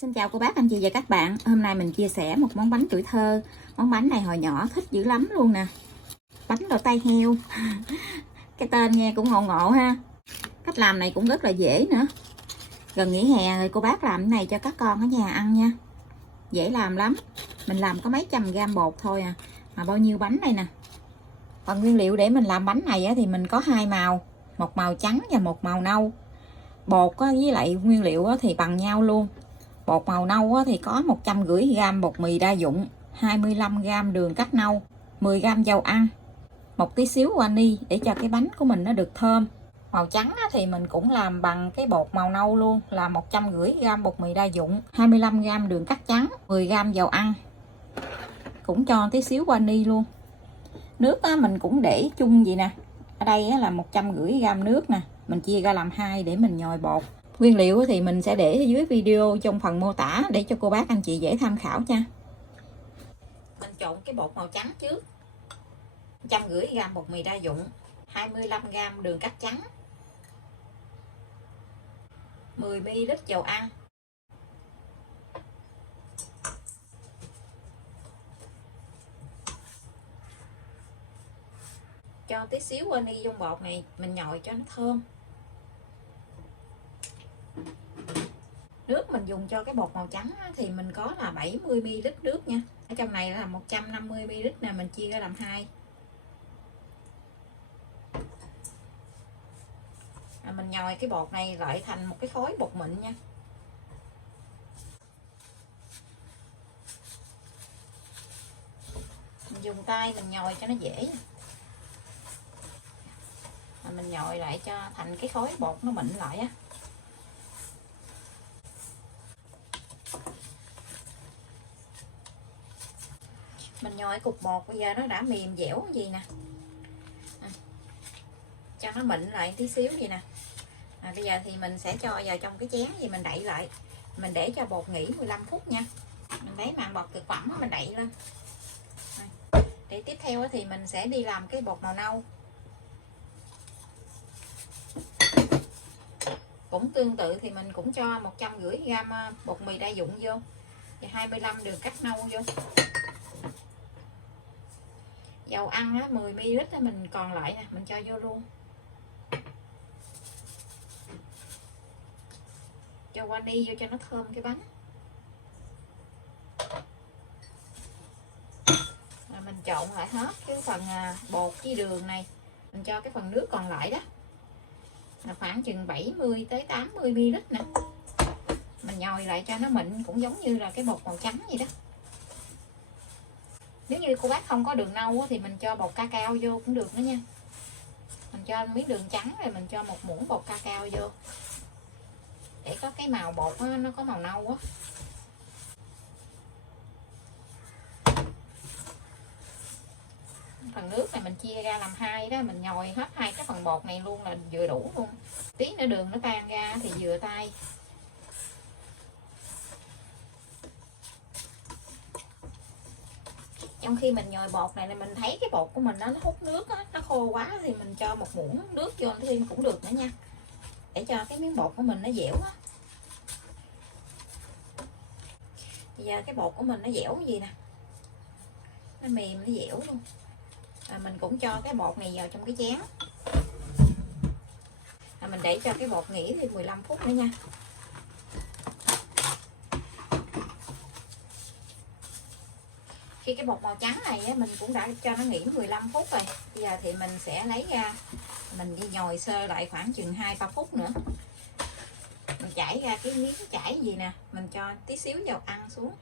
Xin chào cô bác, anh chị và các bạn. Hôm nay mình chia sẻ một món bánh tuổi thơ. Món bánh này hồi nhỏ thích dữ lắm luôn nè. Bánh đậu tay heo. Cái tên nghe cũng ngộ ngộ ha. Cách làm này cũng rất là dễ nữa. Gần nghỉ hè rồi cô bác làm cái này cho các con ở nhà ăn nha. Dễ làm lắm. Mình làm có mấy trăm gram bột thôi à. Mà bao nhiêu bánh đây nè. Còn nguyên liệu để mình làm bánh này thì mình có hai màu. Một màu trắng và một màu nâu. Bột với lại nguyên liệu thì bằng nhau luôn. Bột màu nâu thì có 150g bột mì đa dụng, 25g đường cắt nâu, 10g dầu ăn, một tí xíu vani để cho cái bánh của mình nó được thơm. Màu trắng thì mình cũng làm bằng cái bột màu nâu luôn, là 150g bột mì đa dụng, 25g đường cắt trắng, 10g dầu ăn, cũng cho tí xíu vani luôn. Nước mình cũng để chung vậy nè. Ở đây là 150g nước nè, mình chia ra làm hai để mình nhồi bột. Nguyên liệu thì mình sẽ để dưới video trong phần mô tả để cho cô bác anh chị dễ tham khảo nha. Mình trộn cái bột màu trắng trước. 150g bột mì đa dụng, 25g đường cắt trắng, 10ml dầu ăn. Cho tí xíu vani trong bột này, mình nhồi cho nó thơm. Nước mình dùng cho cái bột màu trắng thì mình có là 70ml nước nha. Ở trong này là 150ml nè, mình chia ra làm hai. Mình nhồi cái bột này lại thành một cái khối bột mịn nha. Mình dùng tay mình nhồi cho nó dễ. Mình nhồi lại cho thành cái khối bột nó mịn lại á. Mình nhồi cục bột bây giờ nó đã mềm dẻo gì nè. Cho nó mịn lại tí xíu vậy nè. Bây giờ thì mình sẽ cho vào trong cái chén gì mình đậy lại. Mình để cho bột nghỉ 15 phút nha. Mình lấy màng bọt thực phẩm mình đậy lên. Để tiếp theo thì mình sẽ đi làm cái bột màu nâu. Cũng tương tự thì mình cũng cho 150g bột mì đa dụng vô và 25 đường cắt nâu vô. Dầu ăn 10ml mình còn lại nè, mình cho vô luôn. Cho vani vô cho nó thơm cái bánh. Rồi mình trộn lại hết cái phần bột với đường này. Mình cho cái phần nước còn lại đó là khoảng chừng 70 tới 80ml nè. Mình nhồi lại cho nó mịn cũng giống như là cái bột màu trắng vậy đó. Nếu như cô bác không có đường nâu thì mình cho bột cacao vô cũng được nữa nha. Mình cho miếng đường trắng rồi mình cho một muỗng bột cacao vô để có cái màu bột nó có màu nâu á. Phần nước này mình chia ra làm hai đó, mình nhồi hết hai cái phần bột này luôn là vừa đủ luôn. Tí nữa đường nó tan ra thì vừa tay. Trong khi mình nhồi bột này là mình thấy cái bột của mình nó hút nước á, nó khô quá thì mình cho một muỗng nước vô thêm cũng được nữa nha. Để cho cái miếng bột của mình nó dẻo á. Bây giờ cái bột của mình nó dẻo gì nè. Nó mềm, nó dẻo luôn. Mình cũng cho cái bột này vào trong cái chén. Mình để cho cái bột nghỉ thêm 15 phút nữa nha. Khi cái bột màu trắng này mình cũng đã cho nó nghỉ 15 phút rồi. Bây giờ thì mình sẽ lấy ra, mình đi nhồi sơ lại khoảng chừng 2-3 phút nữa. Mình chảy ra cái miếng chảy gì nè, mình cho tí xíu dầu ăn xuống.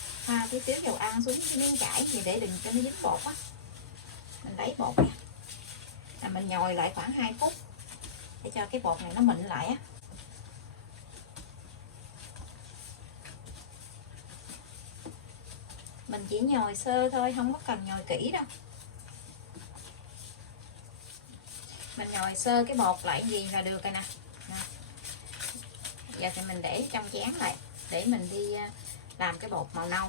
Pha tí xíu dầu ăn xuống cái miếng chảy gì để đừng cho nó dính bột á. Mình lấy bột nè. Mình nhồi lại khoảng 2 phút để cho cái bột này nó mịn lại á. Mình chỉ nhồi sơ thôi, không có cần nhồi kỹ đâu. Mình nhồi sơ cái bột lại gì là được rồi nè. Giờ thì mình để trong chén lại để mình đi làm cái bột màu nâu.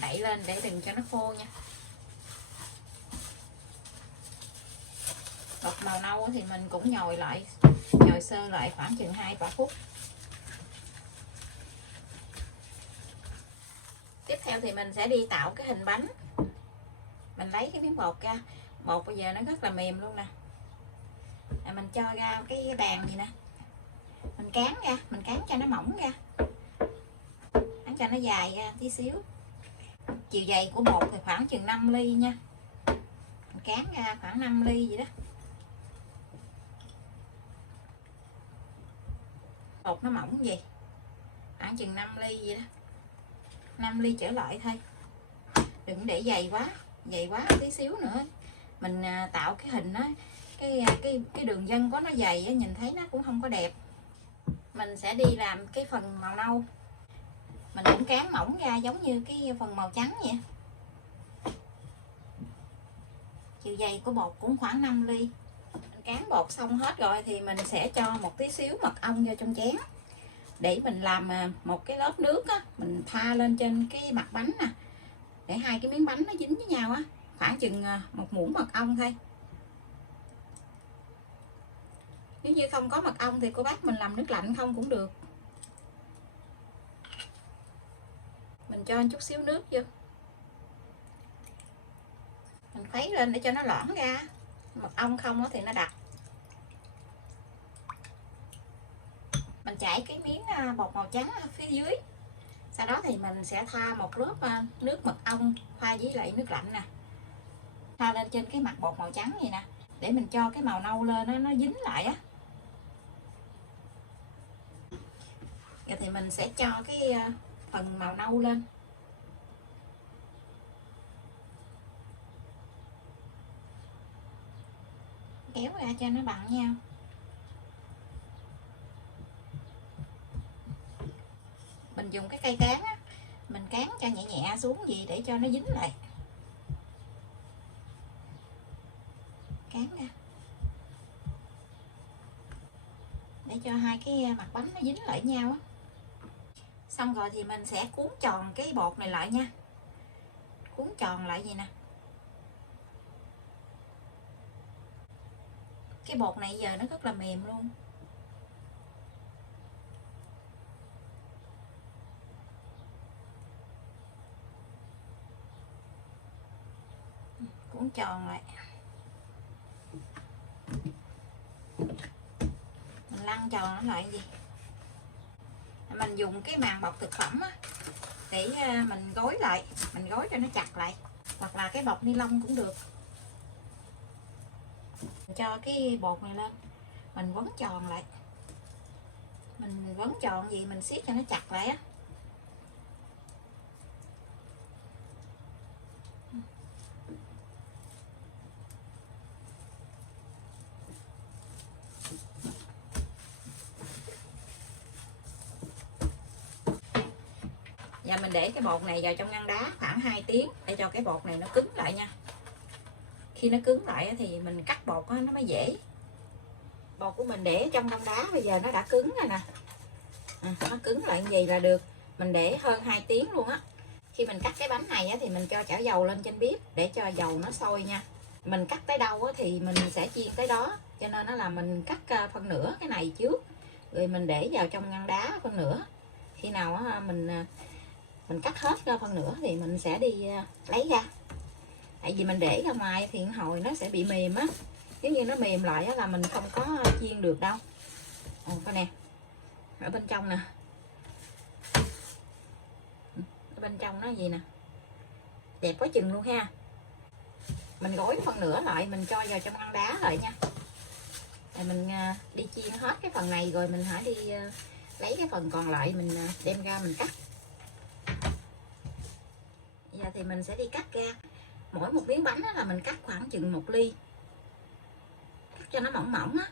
Đẩy lên để đừng cho nó khô nha. Bột màu nâu thì mình cũng nhồi lại nhồi sơ lại khoảng chừng 2-3 phút. Tiếp theo thì mình sẽ đi tạo cái hình bánh. Mình lấy cái miếng bột ra, bột bây giờ nó rất là mềm luôn nè. Mình cho ra cái bàn gì nè, mình cán ra, mình cán cho nó mỏng ra, cán cho nó dài ra tí xíu. Chiều dày của bột thì khoảng chừng 5 ly nha, mình cán ra khoảng 5 ly vậy đó. Bột nó mỏng gì khoảng chừng 5 ly vậy đó, 5 ly trở lại thôi, đừng để dày quá tí xíu nữa. Mình tạo cái hình nó, cái đường vân của nó dày á, nhìn thấy nó cũng không có đẹp. Mình sẽ đi làm cái phần màu nâu, mình cũng cán mỏng ra giống như cái phần màu trắng vậy. Chiều dày của bột cũng khoảng 5 ly. Mình cán bột xong hết rồi thì mình sẽ cho một tí xíu mật ong vô trong chén để mình làm một cái lớp nước á, mình thoa lên trên cái mặt bánh nè, để hai cái miếng bánh nó dính với nhau á, khoảng chừng 1 muỗng mật ong thôi. Nếu như không có mật ong thì cô bác mình làm nước lạnh không cũng được. Mình cho một chút xíu nước vô, mình khuấy lên để cho nó loãng ra. Mật ong không thì nó đặc. Mình chảy cái miếng bột màu trắng ở phía dưới, sau đó thì mình sẽ thoa một lớp nước mật ong pha với lại nước lạnh nè, thoa lên trên cái mặt bột màu trắng vậy nè, để mình cho cái màu nâu lên nó dính lại á. Rồi thì mình sẽ cho cái phần màu nâu lên, kéo ra cho nó bằng nhau. Mình dùng cái cây cán á, mình cán cho nhẹ nhẹ xuống gì để cho nó dính lại, cán ra để cho hai cái mặt bánh nó dính lại nhau á. Xong rồi thì mình sẽ cuốn tròn cái bột này lại nha, cuốn tròn lại vậy nè. Cái bột này giờ nó rất là mềm luôn. Cuốn tròn lại, mình lăn tròn nó lại gì. Mình dùng cái màng bọc thực phẩm á, để mình gói lại, mình gói cho nó chặt lại, hoặc là cái bọc ni lông cũng được. Mình cho cái bột này lên, mình quấn tròn lại, mình quấn tròn gì mình siết cho nó chặt lại á. Và mình để cái bột này vào trong ngăn đá khoảng 2 tiếng để cho cái bột này nó cứng lại nha. Khi nó cứng lại thì mình cắt bột nó mới dễ. Bột của mình để trong ngăn đá bây giờ nó đã cứng rồi nè, nó cứng lại như vậy là được. Mình để hơn 2 tiếng luôn á. Khi mình cắt cái bánh này thì mình cho chảo dầu lên trên bếp để cho dầu nó sôi nha. Mình cắt tới đâu thì mình sẽ chiên tới đó, cho nên nó là mình cắt phân nửa cái này trước, rồi mình để vào trong ngăn đá phân nửa. Khi nào mình cắt hết ra phân nửa thì mình sẽ đi lấy ra. Tại vì mình để ra ngoài thì hồi nó sẽ bị mềm á, nếu như nó mềm lại là mình không có chiên được đâu. Coi nè, ở bên trong nè, ở bên trong nó gì nè, đẹp quá chừng luôn ha. Mình gói phân nửa lại, mình cho vào trong ngăn đá lại nha. Rồi mình đi chiên hết cái phần này rồi mình hãy đi lấy cái phần còn lại, mình đem ra mình cắt. Giờ thì mình sẽ đi cắt ra. Mỗi một miếng bánh là mình cắt khoảng chừng 1 ly, cắt cho nó mỏng mỏng á.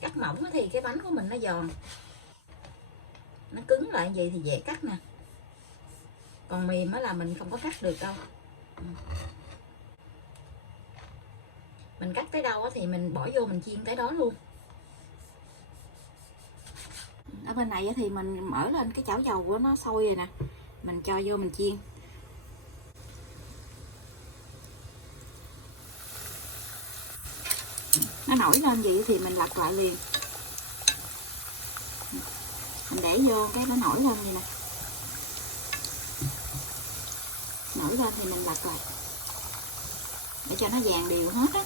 Cắt mỏng thì cái bánh của mình nó giòn, nó cứng lại vậy thì dễ cắt nè, còn mềm là mình không có cắt được đâu. Mình cắt tới đâu thì mình bỏ vô mình chiên tới đó luôn. Ở bên này thì mình mở lên cái chảo dầu của nó sôi rồi nè, mình cho vô mình chiên. Nó nổi lên vậy thì mình lật lại liền. Mình để vô cái nó nổi lên vậy nè. Nổi lên thì mình lật lại để cho nó vàng đều hết á.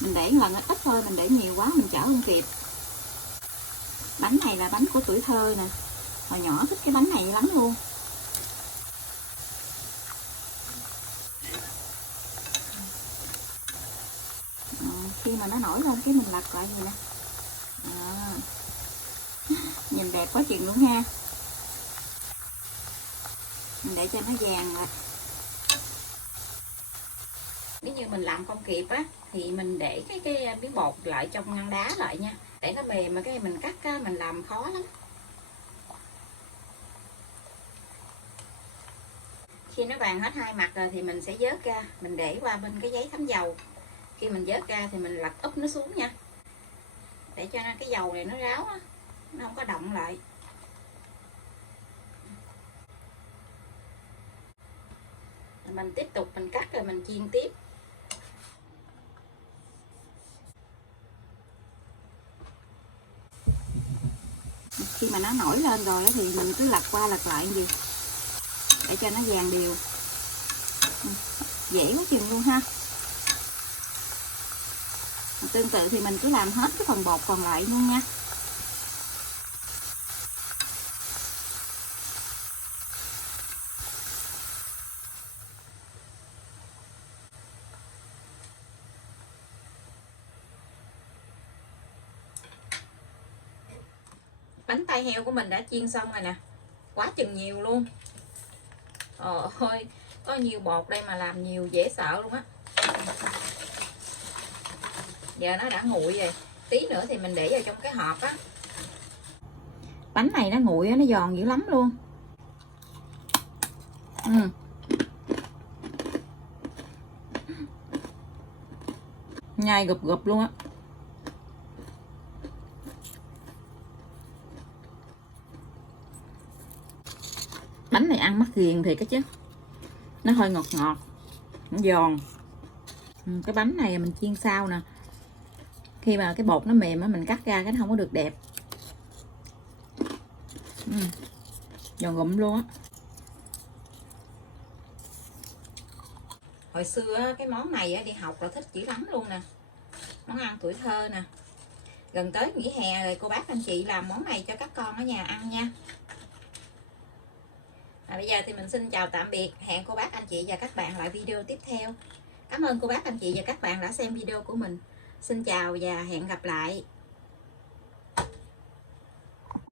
Mình để lần ít thôi, mình để nhiều quá mình chở không kịp. Bánh này là bánh của tuổi thơ nè, hồi nhỏ thích cái bánh này lắm luôn. Khi mà nó nổi lên cái mình lật lại gì nè. Nhìn đẹp quá chừng luôn ha. Mình để cho nó vàng lại. Nếu như mình làm không kịp á thì mình để cái miếng bột lại trong ngăn đá lại nha, để nó mềm mà cái mình cắt á, mình làm khó lắm. Khi nó vàng hết hai mặt rồi thì mình sẽ vớt ra, mình để qua bên cái giấy thấm dầu. Khi mình vớt ra thì mình lật úp nó xuống nha, để cho nó cái dầu này nó ráo á, nó không có động lại. Mình tiếp tục mình cắt rồi mình chiên tiếp. Khi mà nó nổi lên rồi thì mình cứ lật qua lật lại gì để cho nó vàng đều. Dễ quá chừng luôn ha. Tương tự thì mình cứ làm hết cái phần bột còn lại luôn nha. Bánh tai heo của mình đã chiên xong rồi nè, quá chừng nhiều luôn. Ôi, có nhiều bột đây mà làm nhiều dễ sợ luôn á. Giờ nó đã nguội rồi, tí nữa thì mình để vào trong cái hộp á. Bánh này nó nguội, nó giòn dữ lắm luôn. Nhai gụp gụp luôn á. Bánh này ăn mắc ghiền thiệt cái chứ, nó hơi ngọt ngọt, nó giòn. Cái bánh này mình chiên sao nè, khi mà cái bột nó mềm á mình cắt ra cái nó không có được đẹp. Giòn gụm luôn á. Hồi xưa cái món này đi học là thích dữ lắm luôn nè, món ăn tuổi thơ nè. Gần tới nghỉ hè rồi cô bác anh chị làm món này cho các con ở nhà ăn nha. Bây giờ thì mình xin chào tạm biệt, hẹn cô bác anh chị và các bạn lại video tiếp theo. Cảm ơn cô bác anh chị và các bạn đã xem video của mình. Xin chào và hẹn gặp lại.